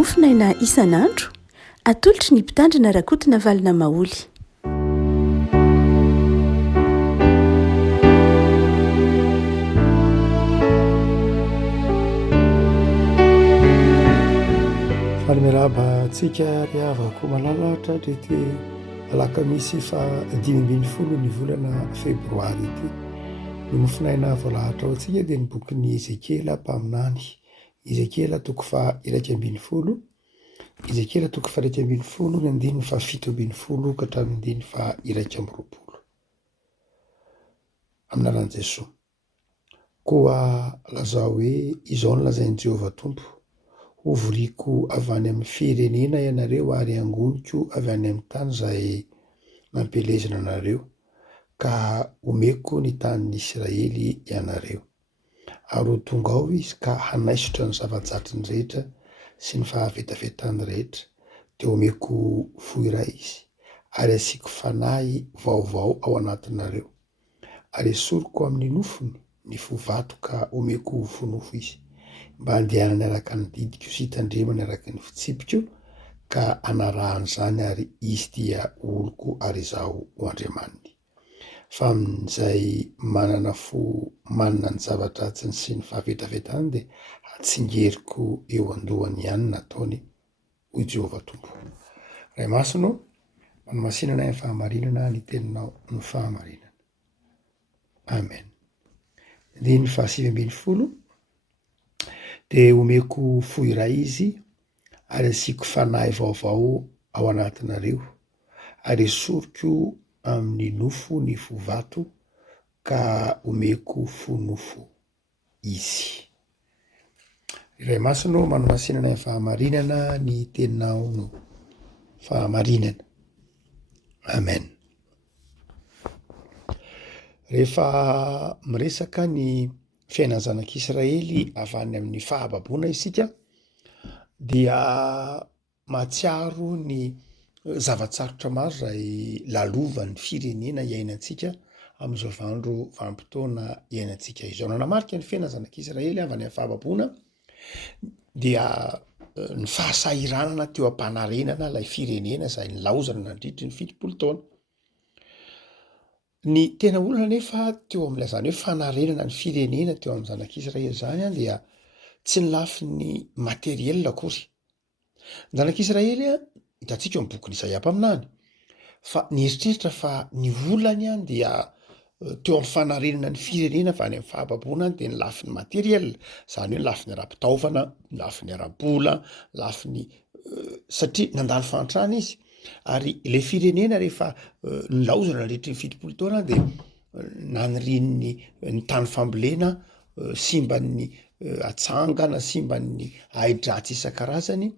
Mofonaina isan'andro, atolotry ny Mpitandrina RAKOTONAVALONA Maholy. Falimiraba tsika riavako malalatra rety Alakamisy fa 5 ny volana Febroary ity. Ny Mofonaina voalahatra ao antsika dia ny bokin'ny Ezekela mpaminany. Ezekela 1:20, Ezekela 1:20, ny andininy 7:20 ka hatramin'ny andininy 1:20. Aminaran'i Jesosy. Koa lazao hoe izao no lazain'i Jehovah Tompo: hovoriko avy any amin'ny firenena ianareo ary angoniko avy any amin'ny tany izay nampelezina anareo, ka omeko ny tanin'ny Israely ianareo. Ary ho tonga ao izy ka hanaisotra ny zava-jatry ny rehetra sy ny fahavetavetany rehetra, dia omeko foiray izy, ary asiako fanahy vaovao ao anatinareo, ary esoriko amin'ny nofony ny fovato ka omeko fonofo izy, mba handehanany araka ny didiko sy hitandremany araka ny fitsipiko, ka anarahany zany ary izy dia oloko ary izaho ho andriamaniny. Fa amin'izay manana ny zava-dratsiny sy ny fahavetavetany dia atsingeriko eo andohany ihany nataony, hoy Jehovah Tompo. Ray masino, manomasinana ny fahamarinana, ny teninao no fahamarinana. Amen. Andininy 7:20, dia omeko foiray izy, ary asiako fanahy vaovao ao anatinareo, ary esoriko amin'ny nofo ny fovato, ka omeko fonofo izy. Iray masino, manomasinana ny fahamarinana, ny teninao no fahamarinana. Amen. Rehefa miresaka ny fiainan'ny zanak'Israely avy any amin'ny fahababoana isika, dia mahatsiaro ny zavatsarotra maro izay lalovan'ny firenena iainantsika amin'izao vanim-potoana iainantsika izao. Nanamarika ny fiainan'ny zanak'Israely avy any amin'ny fahababoana dia ny fahasahiranana teo am-panarenana ilay firenena izay nilaozana nandritry ny 70 taona. Ny tena olana nefa teo amin'ilay zany hoe fanarenana ny firenena teo amin'ny zanak'Israely zany dia tsy ny lafin'ny materiel akory. Ny zanak'Israely hitantsika eo amin'ny bokin'ny Isaia mpaminany, fa nieritreritra fa ny olany dia teo amin'ny fanarenana ny firenena avy any amin'ny fahababoana dia ny lafin'ny materiel, zany hoe lafin'ny ara-pitaovana, lafin'ny ara-bola, lafin'ny satria nandalo fantrana izy. Ary ilay firenena rehefa nilaozana nandritry ny 70 taona dia naniriany ny tany fambolena, simban'ny atsangana, simban'ny ahi-dratsy isan-karazany,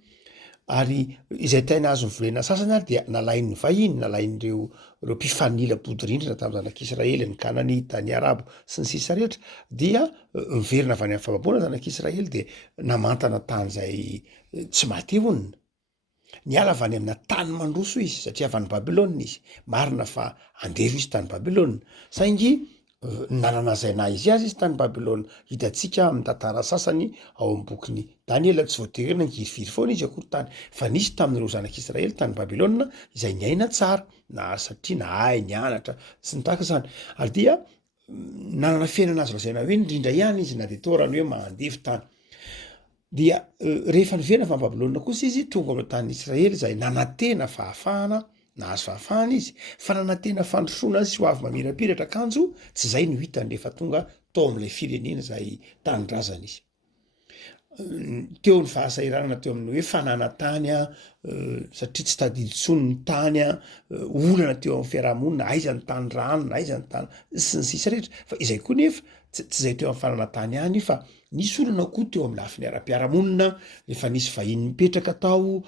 ary izay tena azo volena sasany ary dia nalain'ny vahiny, nalain'ireo mpifanila mpodorindrina tamin'ny zanak'Israely, ny Kanany, tany Arabo sy ny sisa rehetra, dia miverina avy any amin'ny fahababoana zanak'Israely dia namantana tany izay tsy matevonina. Niala avy any amina tany mandroso izy, satria avy any Babilôna izy, marina fa andero izy tany Babilôna. Saingy nanana izay na izy azy tany Babilôna. Hitantsika amin'ny tantara sasany ao amin'ny bokin'ny Daniela, tsy voatery ngirifiry foana izy akory tany, fa nisy tamin'ireo zanak'Israely tany Babilôna izay niaina tsara, na satria nahay nianatra sy ny tahaka izany, ary dia nanana fiainana azo lazaina hoe indrindra ihany izy, na dia toerany hoe mandefy tany. Dia rehefa niverina avy amin'ny Babilôna kosa izy, tonga amin'ny tany Israely izay nanantena fahafahana, nahazo fahafahana izy, fa nanantena fandrosoana sy ho avy mamirapiratra akanjo, tsy izay no hitany rehefa tonga tao amin'ilay firenena izay tanindrazana izy. Teo ny fahasahiranana teo amin'ny hoe fananantany, satria tsy tadidy tsony ny tany, olana teo amin'ny fiarahamonina, aiza ny tany rano, aiza ny tany sy ny sisa rehetra. Fa izay koa nefa tsy izay teo amin'ny fananantany ihany, fa nisy olana koa teo amin'ny lafiny ara-piarahamonina, efa nisy vahiny mipetraka tao,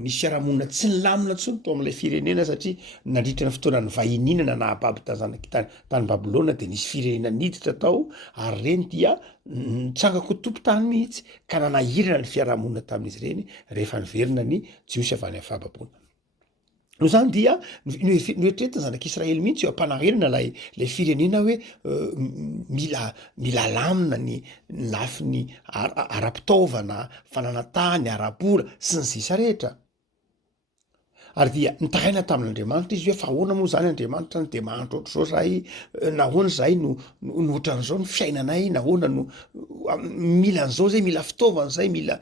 nisy fiarahamonina tsy nilamina tsony tao amin'ilay firenena, satria nandritra ny fotoana ny vahininana nahababy tany Babilôna dia nisy firenena niditra tao, ary reny dia nitsangako tompo-tany mihitsy, ka nanahirana ny fiarahamonina tamin'izy ireny rehefa niverina ny jiosy avy any amin'ny fahababoana. no zany dia noetretina zanak'Israely mihitsy eo ampanahirana lay firenena hoe mila lamina ny lafi ny ara-pitaovana, fananatany, ara-bola sy ny sisa rehetra. Ary dia nitaraina tamin'Andriamanitra izy hoe fa ahoana moa zany Andriamanitra ny de mahandro ohatr'izao zahay, nahoana zahay no ohatran'izao ny fiainanay, nahoana no mila an'izao zay, mila fitaovana zay, mila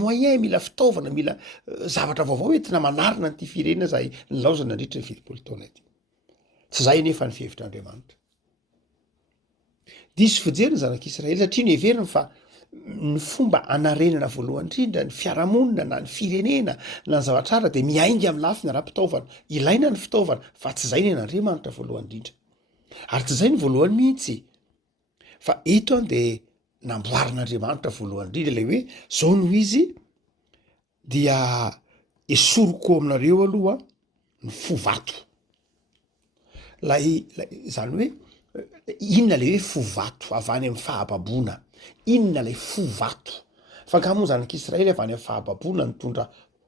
moyen, mila fitaovana, mila zavatra vaovao entina manarina nyty firenena zay nilaozana nandritra ny 20 taona ity. Tsy zay nefa ny fihevitr'Andriamanitra. Diso fijeriny zanak'Israely satria ny heveriny fa ny fomba anarenana voalohany indrindra ny fiarahamonina na ny firenena na ny zavatra ara dia miainga amin'ny lafi ny ara-pitaovana, ilaina ny fitaovana fa tsy zay ny an'Andriamanitra voalohany indrindra. Ary tsy zay ny voalohany mihitsy fa eto dia namboarin'Andriamanitra voalohany indrindra ilay hoe zao no izy dia esoroko aminareo aloha ny fovato. Zany hoe inona lay hoe fovato avy any amin'ny fahababoana, inona lay fovato? Fa nga moa zanak'Israely avy any amin'ny fahababoana nitondra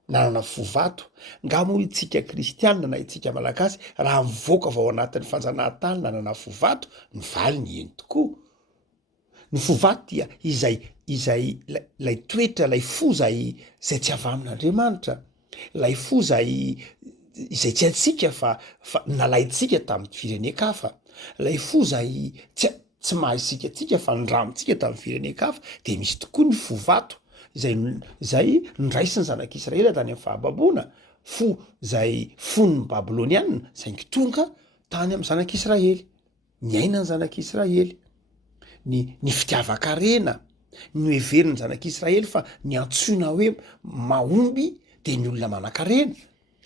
nanana fovato, nga moa itsika kristianina na itsika malagasy raha mivoaka vao anatin'ny fanjanahantany nanana fovato, ny valy ny eny tokoa. Ny fovato dia izay lay toetra, lay fo zay tsy avy amin'Andriamanitra, lay fo izay tsy atsika fa nalaitsika tamin'ny firenen-kafa, lay fo zay tsy mahaisika atsika fa ndramontsika tamin'ny firenen-kafa, dia misy tokoa ny fovato izay ndraisiny zanak'Israely tany amin'ny fahababoana, fo zay fon'ny babiloniana zay nitonga tany amin'ny zanak'Israely, niaina ny zanak'Israely, ny fitiavan-karena, ny heveriny zanak'Israely fa ny antsoina hoe mahomby dia ny olona manan-karena.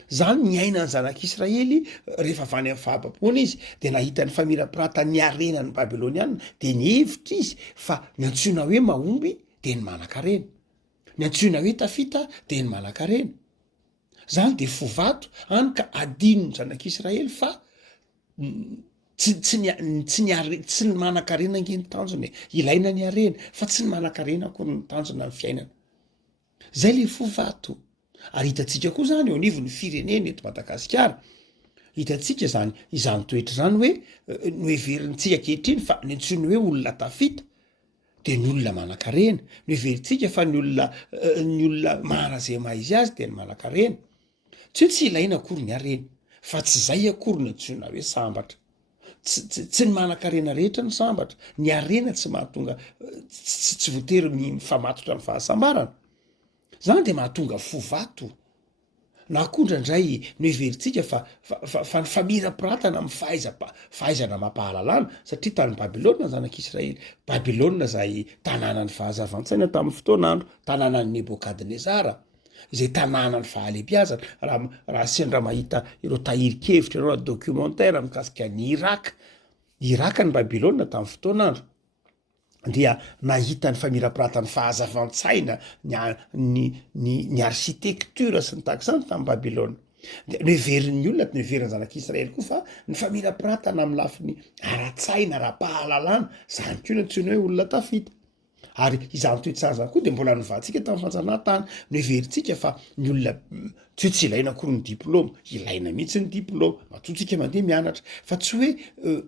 Zany niaina ny zanak'Israely rehefa avy any amin'ny fahababoana izy dia nahita ny famirapiratana ny arenan'ny babiloniana dia ny hevitra izy fa ny antsoina hoe mahomby dia ny manan-karena, ny antsoina hoe tafita dia ny manan-karena. Zany dia fovato any ka adino ny zanak'Israely fa tsy ny manan-karena nge ny tanjony, ilaina ny arena fa tsy ny manan-karena akory ny tanjona ny fiainana. Zay le fovato. Ary hitantsika koa zany eo anivon'ny firenena eto Madagasikara, hitantsika izany toetra zany hoe no heverintsika kehitriny fa ny antsoina hoe olona tafita dia ny olona manan-karena, no heverintsika fa ny olona mahana zay maha izy azy dia ny manan-karena. Tsy ilaina akory ny arena, fa tsy zay akory ny antsoina hoe sambatra. Tsy ny manan-karena rehetra ny sambatra, ny arena tsy mahatonga, tsy voatery mifamatotra ny fahasambarana. Zany dia mahatonga fovato. Na koa ndray no heverintsika fa ny famirapiratana amin'ny fahaizana mampahalalana, satria tany Babilôna zanak'Israely, Babilôna zay tanànan'ny fahazavan-tsaina tamin'ny fotoan'andro, tanànan'ny Nebokadnezara, izay tanànany fahalebiazana. Raha sendra mahita ireo tahiri-kevitra ireo documentaire mikasika ny Iraka ny Babilôna tamin'ny fotoan'andro dia nahita ny famirapiratany fahazavan-tsaina, ny arsitektura sy ny tahak'izany tamin'ny Babilôna. No heverin'ny olona, no heverin'ny zanak'Israely koa fa ny famirapiratana amin'ny lafiny ara-tsaina, ara-pahalalana, zany koa no antsoina hoe olona tafita. Ary izany toetr'izany koa dia mbola novantsika tamin'ny fanjanahantany, no heverintsika fa ny olona tsy ilaina akory ny diplôma, ilaina mihitsy ny diplôma, matoantsika mandeha mianatra, fa tsy hoe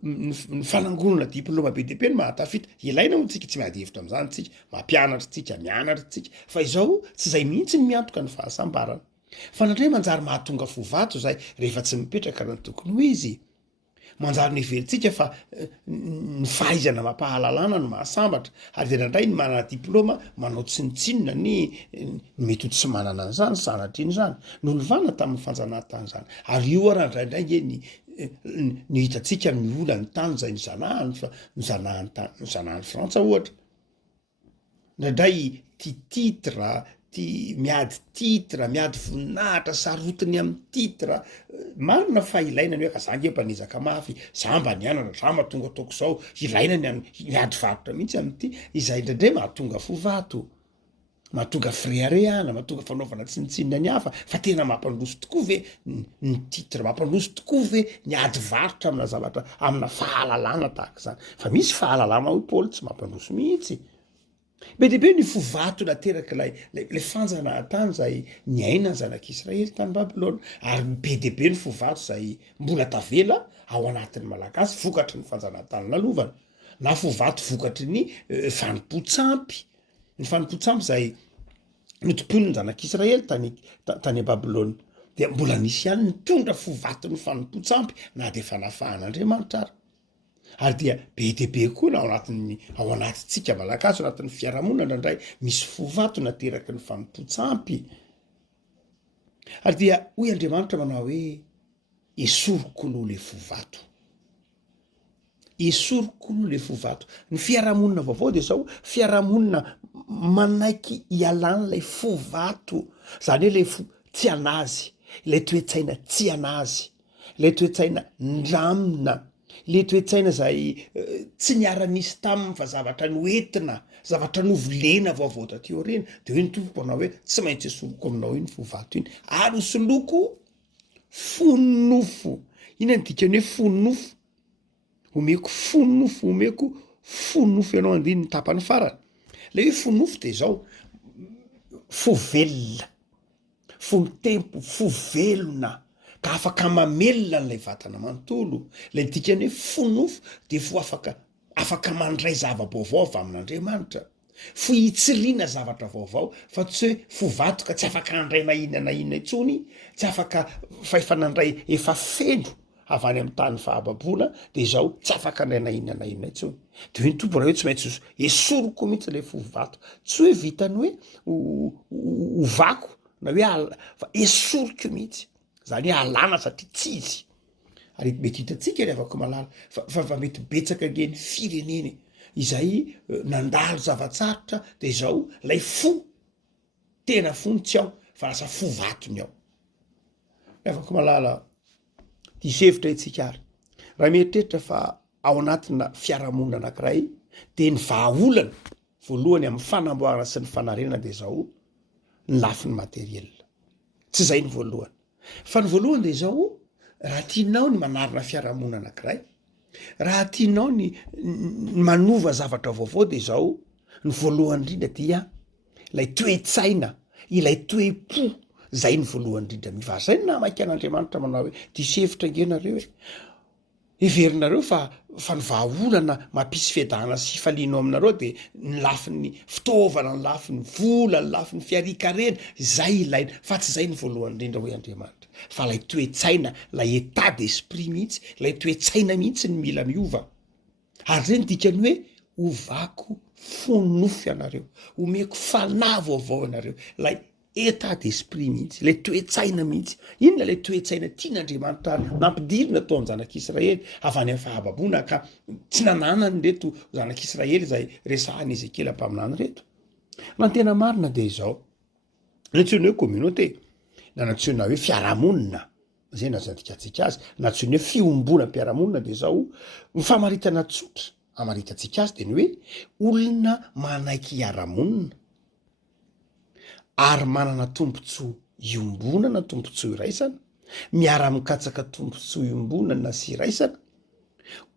ny fanangonana diplôma be dia be no mahatafita, ilaina moa tsika, tsy miady hevitra amin'izany tsika, mampianatra tsika, mianatra tsika, fa izao tsy izay mihitsy ny miantoka ny fahasambarana. Fa nandray manjary mahatonga fovato zay rehefa tsy mipetraka raha ny tokony ho izy. Manjary ny heverintsika fa ny fahaizana mampahalalana no mahasambatra, ary dia nandray ny manana diplôma manao tsinitsinona ny mety ho tsy manana an'izany sanatriny zany nolovana tamin'ny fanjanahantany zany. Ary io ara indraindray nge ny hitantsika ny olany tany zay nizanahan'ny Frantsa ohatra, nandray miady titra, miady voninahitra, sarotiny amin'ny titra, marina fa ilaina ny hoe ka zange mba nizaka mafy, za mba nianana, za mahatonga ataoko izao, ilaina miady varotra mihitsy amin'ity, izay indraindray mahatonga fovato, mahatonga frehariana, mahatonga fanaovana tsinitsinina ny hafa, fa tena mampandroso tokoa ve ny titra, mampandroso tokoa ve ny ady varotra amina zavatra, amina fahalalana tahaka izany. Fa misy fahalalana hoy Paoly tsy mampandroso mihitsy. be deabe ny fovato nateraka lay fanjanahantany zay niaina ny zanak'Israely tany Babilôna ary be deabe ny fovato zay mbola tavela ao anatin'ny malagasy vokatry ny fanjanahantany nalovana na fovato vokatry ny fanimpotsampy ny fanimpotsampy zay notompon'ny zanak'Israely tany Babilôna dia mbola nisy ihany nitondra fovato ny fanimpotsampy na de fanafahan'Andriamanitra ary dia be deabe koa na ao anatintsika malagasy ao anatin'ny fiarahamonina ndraindray misy fovato nateraky ny fanimpotsampy ary dia hoy Andriamanitra manao hoe esoroko aloha le fovato, esoroko aloha le fovato. Ny fiarahamonina vaovao de zao fiarahamonina manaiky ialàn'lay fovato, zany hoe le tsy anazy, le toetsaina tsy anazy, le toetsaina ndramina, le toetsaina zay tsy niara-nisy taminy fa zavatra noentina, zavatra novolena vaovao taty aoriana de hoe ny tompoko anao hoe tsy maintsy esoroko aminao iny fovato iny ary hosoloko fonofo. Ina ny dikany hoe fonofo? Omeko fonofo, omeko fonofo ianao andiny ny tapany farany. Le hoe fonofo de zao fovelona, fomitempo, fovelona ka afaka mamelona n'lay vatana manontolo. Le dikany hoe fonofo de fo afaka mandray zava-baovao avy amin'Andriamanitra, fo hitsiriana zavatra vaovao fa tsy hoe fovato ka tsy afaka handray na inona intsony, tsy afaka fa efa nandray efa feno avy any amin'ny tany fahababoana de zao tsy afaka handray na inona intsony. De hoe ny tompo raha hoe tsy maintsy esoroko mihitsy le fovato, tsy hoe vitany hoe ovako na hoe fa esoroko mihitsy, zany hoe alàna satria tsy izy. Ary mety hitantsika ry avako malala fa mety betsaka angeny fireneny izay nandalo zavatsarotra de zao lay fo tena fony tsy ao fa lasa fovatony ao. Afaka malala disevitra itsika ary raha mieritreritra fa ao anatina fiarahamonina anankiray de ny vahaolana voalohany amin'ny fanamboarana sy ny fanarenana de zao ny lafiny materiela, tsy zay ny voalohany fa ny voalohany de zao raha tianao ny manarina fiarahamonina anankiray, raha tianao ny manova zavatra vaovao de zao ny voalohany indrindra dia lay toetsaina, ilay toe-po, zay ny voalohany indrindra mivary. Zay ny namaiky an'Andriamanitra manao hoe disevitra angenareo hoe heverinareo fa ny vahaolana mampisy fiadahana sy faliano aminareo de ny lafin'ny fitaovana, ny lafin'ny vola, ny lafin'ny fiarikarena, zay ilaina fa tsy zay ny voalohany indrindra hoe Andriamanitra fa lay toetsaina, lay état d'esprit mihitsy, lay toetsaina mihitsy ny mila miova. Ary zay ny dikany hoe ovako fonofo ianareo, omeko fanahy vaovao ianareo, lay état d'esprit mihitsy, le toetsaina mihitsy. Inona le toetsaina tian'Andriamanitra nampidirina tao amin'ny zanak'Israely avy any amin'ny fahababoana ka tsy nananany reto zanak'Israely zay resahany Ezekely ampaminany reto. Raha ny tena marina de zao natsoina hoe communauté, na natsoina hoe fiarahamonina, zay nazadikatsika azy, natsoina hoe fiombonam-piarahamonina de zao ny famaritana tsotra amaritantsika azy de ny hoe olona manaiky iarahamonina ary manana tombontsoa iombonana, tombontsoa iraisana, miara-mikatsaka tombontsoa iombonana sy iraisana,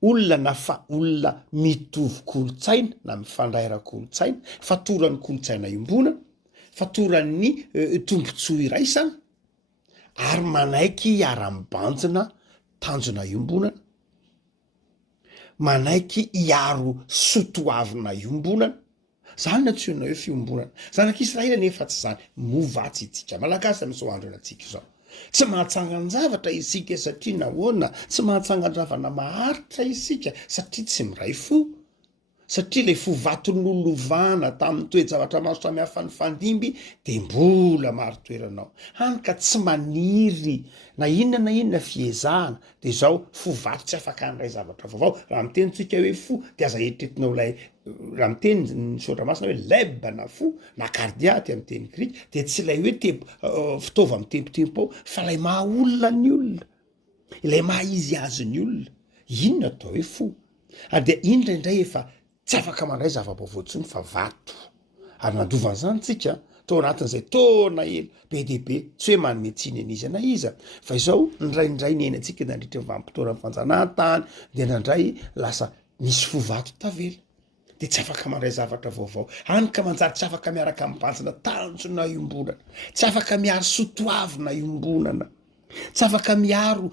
olona mitovy kolotsaina na mifandraira-kolotsaina, fatoran'ny kolotsaina iombonana, fatoran'ny tombontsoa iraisana ary manaiky iara-mibanjina tanjona iombonana, manaiky iaro sotoavina iombonana. Zany natsoina hoe fiombonana. Zanak'Israely nefa tsy zany, movatsy itsika malagasy amin'izao andro antsika zao. Tsy mahatsangan-javatra isika satria nahoana, tsy mahatsangan-dravana maharitra isika satria tsy miray fo, satria le fovaton'olovana tamin'ny toe-javatra maro samihafa ny fandimby de mbola maro toeranao hany ka tsy maniry na inona fiezahana de zao fovato tsy afaka handray zavatra vaovao. Raha mitenitsika hoe fo de aza eritretinao lay raha miteny ny sotra masina hoe lebana fo na kardiaty amin'ny teny grika de tsy lay hoe fitaova amin'ny tempotempo ao fa lay maha olona ny olona, ilay maha izy azy ny olona, inona atao hoe fo. Ary de indraindray efa tsy afaka mandray zava-baovao tsony fa vato. Ary nandovan'izany tsika tao anatin'izay taona ela be deabe, tsy hoe manome tsiny an'izy ana iza fa izao ndraindray ny ainantsika nandritra ny vanim-potoana ny fanjanahantany de nandray lasa misy fovato tavela de tsy afaka mandray zavatra vaovao, hany ka manjary tsy afaka miaraka mibanjina tanjona iombonana, tsy afaka miaro sotoavina iombonana, tsy afaka miaro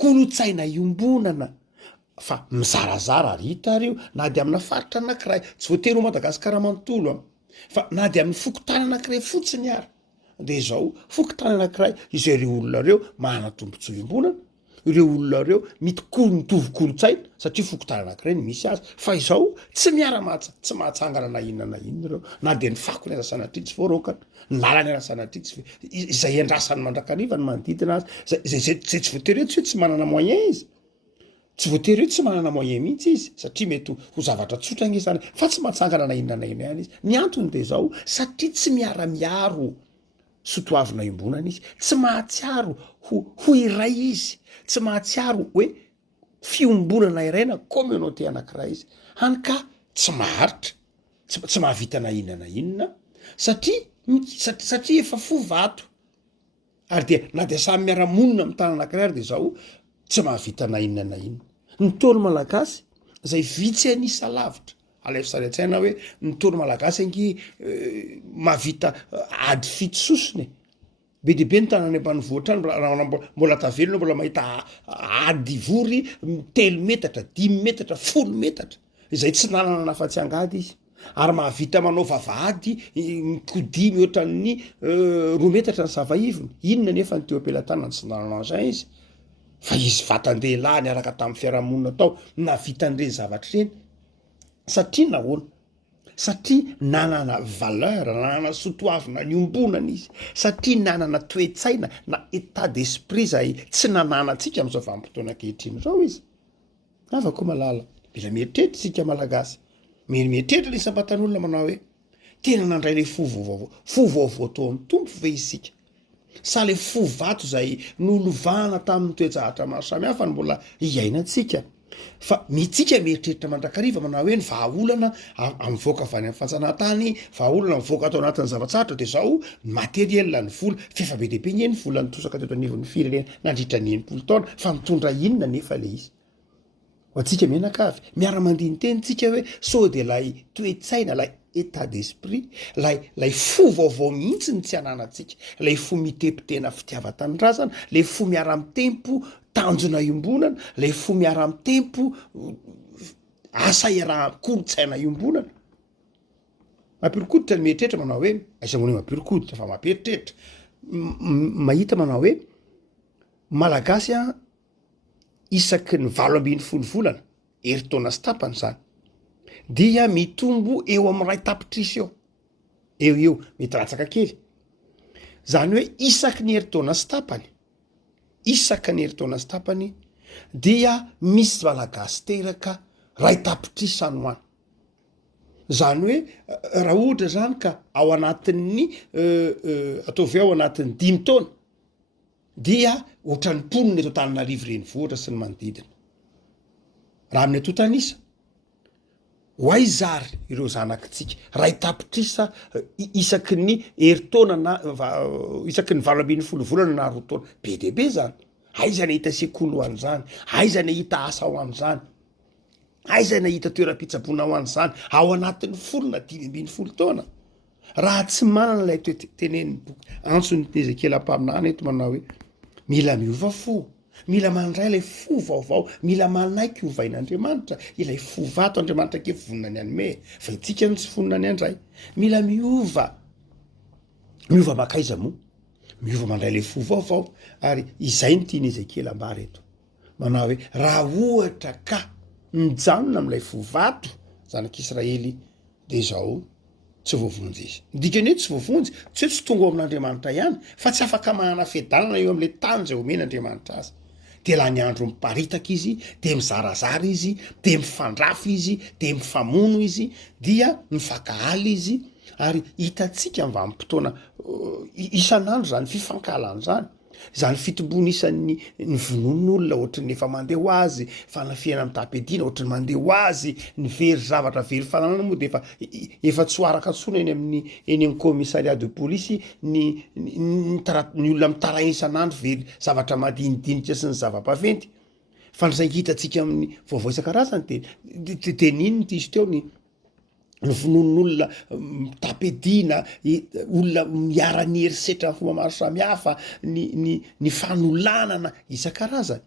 kolotsaina iombonana, fa mizarazara ry hita reo na de amina faritra anankiray, tsy voatery ho Madagasikara manontolo a, fa na de amin'ny fokotany anankiray fotsiny ary, de zao fokotany anankiray izay reo olona reo mahana tombontsoa iombonana, ireo olona reo mitovy kolotsaina satria fokotany anankiray ny misy azy, fa izao tsy miara-matsa, tsy mahatsangana na inona na inona reo, na de ny fako ny arasanatria tsy voarokana, ny lalany arasanatria tsy izay andrasany mandrakariva ny manodidina azy, zay tsy voatery hoe tsy manana moyen izy, tsy voatery hoe tsy manana moyen mihitsy izy satria mety ho zavatra tsotra ny izany, fa tsy mahatsangana na inona na inona ihany izy. Ny antony de zao satria tsy miara-miaro sotoavina iombonana izy, tsy mahatsiaro ho iray izy, tsy mahatsiaro hoe fiombonana iray na communauté anankiray izy, hany ka tsy maharitra, tsy mahavita na inona na inona satria efa fo vato, ary de na de samy miara-monina amin'ny tany anankiray ary de zao tsy mahavita na inona na inona. Ny tolo malagasy zay vitsy anisa lavitra, alay fisaritsaina hoe ny tolo malagasy angy mahavita ady fito sosiny, be de be ny tanany ambanivohitra any mbola tavelona mbola mahita ady vory 3 metatra 10 metatra 10 metatra, izay tsy nanana nafa-tsy angady izy, ary mahavita manao vavahady kodimy ohatran'ny 2 metatra ny savaivony, inona nefa ny teo ampelantanany tsy nanana an'izay izy, fa izy vatan-dehilahy niaraka tamin'ny fiarahamonina tao navita an'ireny zavatra ireny, satria nahoana? Satria nanana valeur, nanana sotoavina niombonana izy, satria nanana toetsaina na état d'esprit zay tsy nananantsika amin'izao vanim-potoana ankehitriny zao izy. Afaka malala, mila mieritreritra isika malagasy, mieritreritra ny isam-batan'olona manao hoe tena nandray le fo vaovao tao amin'ny tompo ve isika, sa le fo vato zay nolovana tamin'ny toejahatra maro samihafa ny mbola iainantsika, fa mitsika mieritreritra mandrakariva manao hoe ny vahaolana amivoaka avy any amin'ny fanjanahantany, vahaolana mivoaka atao anatin'ny zava-tsarotra de zao materiel ny vola, fefa be dehibe ny eny vola nitosaka teto anivon'ny firenena nandritra ny 90 taona, fa mitondra inona nefa le izy. Ho antsika menakavy miara-mandiny tenitsika hoe sao de lay toetsaina, lay état d'esprit, lay fo vaovao mihitsy ny tsy ananantsika, lay fo mitepitena fitiavan-tanindrazana, lay fo miara-mitempo tanjona iombonana, lay fo miara-mitempo asa iaraha-kolotsaina iombonana. Mampirikoditra ny mieritreritra manao hoe aisan'gony mampirikoditra fa mamperitreritra mahita manao hoe malagasy a isaky ny 7 volana herintaona sy tapany zany dia mitombo eo amin'ny 2 tapitrisa eo mety ratsaka kely, zany hoe isaky ny herintaona sy tapany, isaky ny herintaona sy tapany dia misy malagasy teraka 2 tapitrisa any hoany, zany hoe raha ohatra zany ka ao anatin'ny ataovy ao anatin'ny 5 taona dia ohatran'ny mponiny eto Antananarivo renivohitra sy ny manodidina, raha amin'ny ato tanisa hoay zary ireo zanakitsika 2 tapitrisa isaky ny herintaona na isaky ny 7 volana na 2 taona, be de be zany. Aiza nahita sekoly ho an'izany, aiza nahita asa ho an'izany, aiza nahita toeram-pitsaboana ho an'izany ao anatin'ny 10 taona, raha tsy manana ilay teneniny boky antsony Ezekela Mpaminany eto manao hoe mila miova fo, mila mandray ilay fo vaovao, mila manaiky hovain'Andriamanitra, ilay fo vato Andriamanitra ke vonina ny anyme, fa itsika no tsy vonina ny andray, mila miova makaiza moa, miova mandray ilay fo vaovao, ary izay ny tiany Ezekela ambara eto manao hoe raha ohatra ka mijanona amin'ilay fo vato zanak'Israely de zao tsy voavonjy izy. Dikany hoe tsy voavonjy, tsy hoe tsy tonga ao amin'Andriamanitra ihany, fa tsy afaka manana fedalana eo amin'ilay tany zay omen'Andriamanitra azy. De la ny andro miparitaka izy, de mizarazara izy, de mifandrafy izy, de mifamono izy, dia mifakahaly izy, ary hitatsika amin'ny vanim-potoana isan'andro zany fifankalana zany fitombona isan'ny ny vonon'olona ohatry ny efa mandeha ho azy, fanafiana amin'ny tapedina ohatry ny mandeha ho azy, ny very zavatra very fananana moa de efa tsy hoaraka antsona eny amin'ny commissariat de police ny olona mitaraina isan'andro very zavatra madinidinika sy ny zava-paventy, fa ny zay hitatsika amin'ny vaovao isan-karazany de ninony ty izy teo ny ny vonon'olona tapedina, olona miara-ny herisetra ny fomba maro samihafa, ny fanolanana isan-karazany.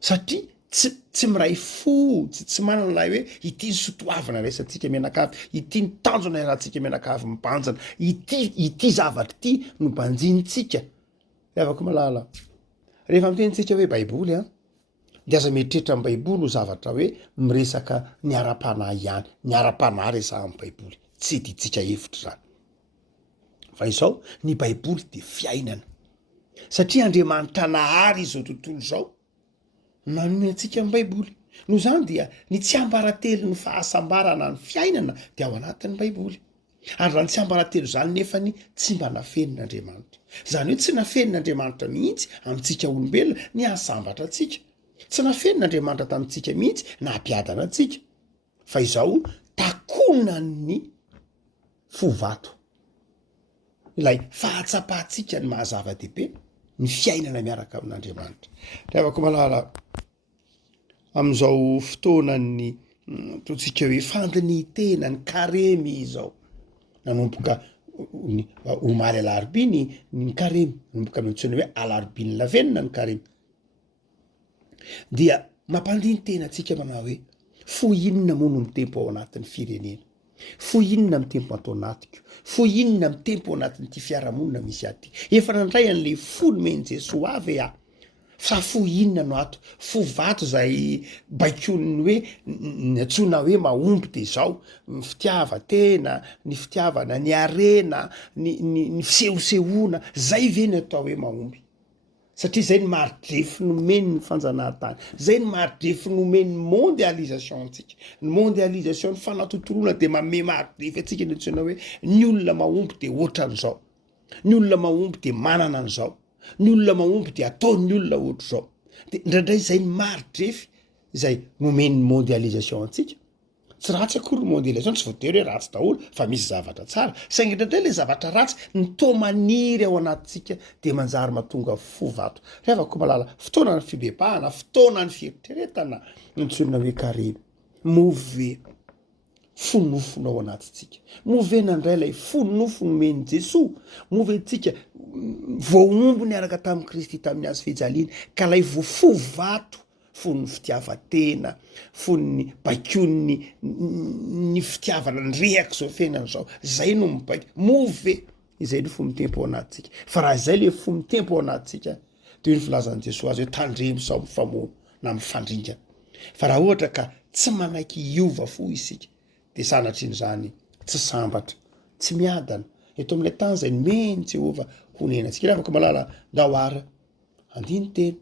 Satria tsy miray fo, tsy manana lay hoe ity ny sotoavana raisantsika menakavy, ity ny tanjona iarahantsika menakavy mibanjana, ity zavatra ity no banjinitsika. Avako malala rehefa mitenitsika hoe baiboly de aza mieritreritra amin'ny baiboly ho zavatra hoe miresaka ny ara-panahy ihany, ny ara-panahy resaha amin'ny baiboly, tsy ditsika hevitra zany. Fa izao ny baiboly de fiainana, satria Andriamanitra nahary izao tontolo zao nanome antsika amin'ny baiboly. No zany dia ny tsiambaratelo ny fahasambarana ny fiainana de ao anatin'ny baiboly. Ary raha ny tsiambaratelo zany nefany tsy mba nafenin'Andriamanitra. Zany hoe tsy nafenin'Andriamanitra mihitsy amintsika olombelona ny ahasambatra atsika. Tsy nafenin'Andriamanitra tamintsika mihitsy na ampiadana atsika. Fa izao takonany fovato. Ilay fahatsapahtsika ny mahazava-dehibe ny fiainana miaraka amin'Andriamanitra. Rehavako malala amin'izao fotoanany totsika hoe fandinitena ny karemy izao. Nanomboka omaly alarobiny ny karemy, nanomboka mentsona hoe alarobiny lavenina ny karemy. Dia mampandiny tena antsika manao hoe fo inona mono ny tempo ao anatin'ny firenena, fo inona amin'ny tempo atao anatiko, fo inona amin'ny tempo ao anatin'ity fiarahamonina misy aty. Efa nandray an'le fony meny Jesosy avy fa fo inona no ato, fo vato zay baikony hoe nyatsona hoe mahomby de zao ny fitiavatena, ny fitiavana ny arena, ny fisehosehoana, zay ve ny atao hoe mahomby. Satria zay ny maridrefy nomeny ny fanjanahantany, zay ny maridrefy nomeny ny mondialisation antsika. Ny mondialisation ny fanatotoroana de manome maridrefy atsika ny antsona hoe ny olona mahomby de ohatran'izao, ny olona mahomby de manana an'izao, ny olona mahomby de ataon'ny olona ohatr'izao. De indraindray zay ny maridrefy zay nomeny ny mondialisation antsika. Tsy ratsy akory ny mondialisation, tsy voatery hoe ratsy daholo, fa misy zavatra tsara. Saingy indraindray le zavatra ratsy ny toa-maniry ao anatintsika de manjary mahatonga fovato. Rehavako malala fotoana ny fibebahana, fotoana ny fieritreretana, nitsonina hoe karemy. Move fonofona ao anatintsika. Move nandray lay fonofo nomeny Jesosy. Move tsika voaomby niaraka tamin'ny Kristy tamin'ny azo fijaliana, ka lay voafovato fon'ny fitiavatena, fon'ny baikony ny fitiavana ny rehaka zao fiainana zao, zay no mibaiko. Move izay no fomy tempo ao anatintsika. Fa raha izay le fomy tempo ao anatintsika de ny filazan'i Jesosy azy hoe tandremo sao mifamono na mifandringana. Fa raha ohatra ka tsy manaiky hiova fo isika de sanatr'in'izany tsy sambatra, tsy miadana. Eto amin'ilay tany zay meny Jehova honenantsika. Rehavako malala dahoara, andiny tena,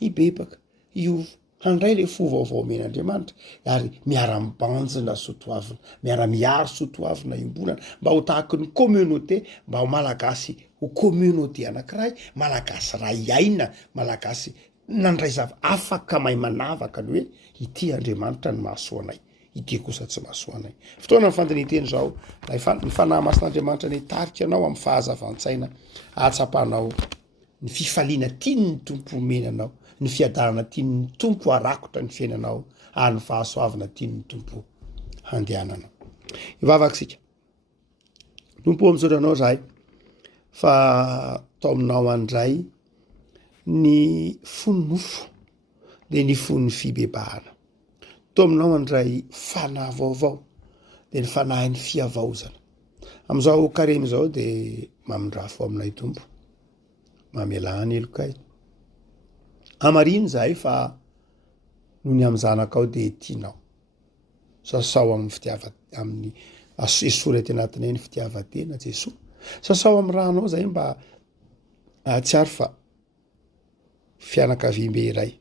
hibebaka, hiova, handray le fo vaovao men'Andriamanitra ary miara-mibanjina sotoavina, miara-miaro sotoavina iombonana mba ho tahaka ny communauté, mba ho malagasy ho communauté anankiray, malagasy ray aina, malagasy nandray afaka mahay manavaka ny hoe ity Andriamanitra ny mahasoanay, ity kosa tsy mahasoanay. Fotoana ny fandiniteny zao, ny fanahy masin'Andriamanitra ny tarika anao amin'ny fahazavan-tsaina, ahatsapanao ny fifaliana tiany ny tompo menanao, ny fiadarana tiany ny tompo arakotra ny fiainanao, ary ny fahasoavana tiany ny tompo handehananao. Ivavaksika. Tompo amin'izao anao zahay fa tao aminao andray ny fonofo de ny fon'ny fibebahana. Tao aminao andray fanahy vaovao de ny fanahy ny fiavaozana. Amin'izao karemy zao de mamindrafo aminay tompo, mamelany elokay. Amariny zahay fa noho ny am'zanakao de tianao. Sasao amin'ny amin'ny esorety anatiny ny fitiavatena Jesosy. Sasao amin'ny ranao zay mba tsy ary fa fianakaviam-be iray.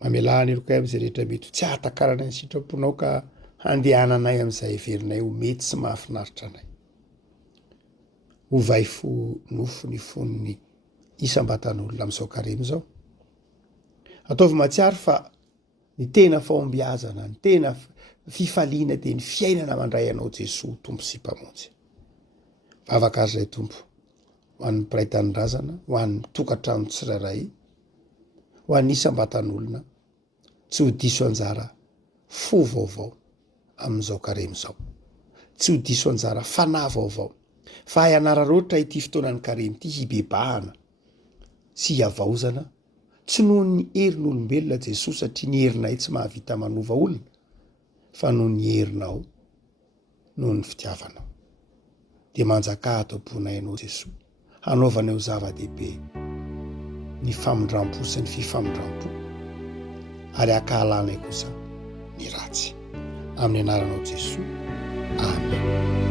Mamelany elokay am'izay rehetra mety tsy ahatakarana ny sitraponao ka handehananay amin'izay heverinay ho mety sy mahafinaritra anay. Hovay fo nofo ny fon'ny isam-batan'olona amin'izao karemy zao. Ataovy matsiary fa ny tena fahombiazana, ny tena fifaliana de ny fiainana mandray anao Jesosy tompo sy mpamonjy. Vavaka azy zay tompo, ho an'ny mpiray tanindrazana, ho an'ny tokantrano tsirairay, ho an'ny isam-batan'olona, tsy ho diso anjara fo vaovao amin'izao karemy zao. Tsy ho diso anjara fanahy vaovao fa hianararoatra ity fotoanany karemy ity hibebahana sy hiavaozana tsy noho ny herin'olombelona Jesosy satria ny herinay tsy mahavita manova olona fa noho ny herinao noho ny fitiavanao. Dia manjaka ato am-ponainao Jesosy hanaovana eo zava-dehibe ny famindrampo sy ny fifamindrampo ary akahalanay kosa ny ratsy amin'ny anaranao Jesosy. Amen.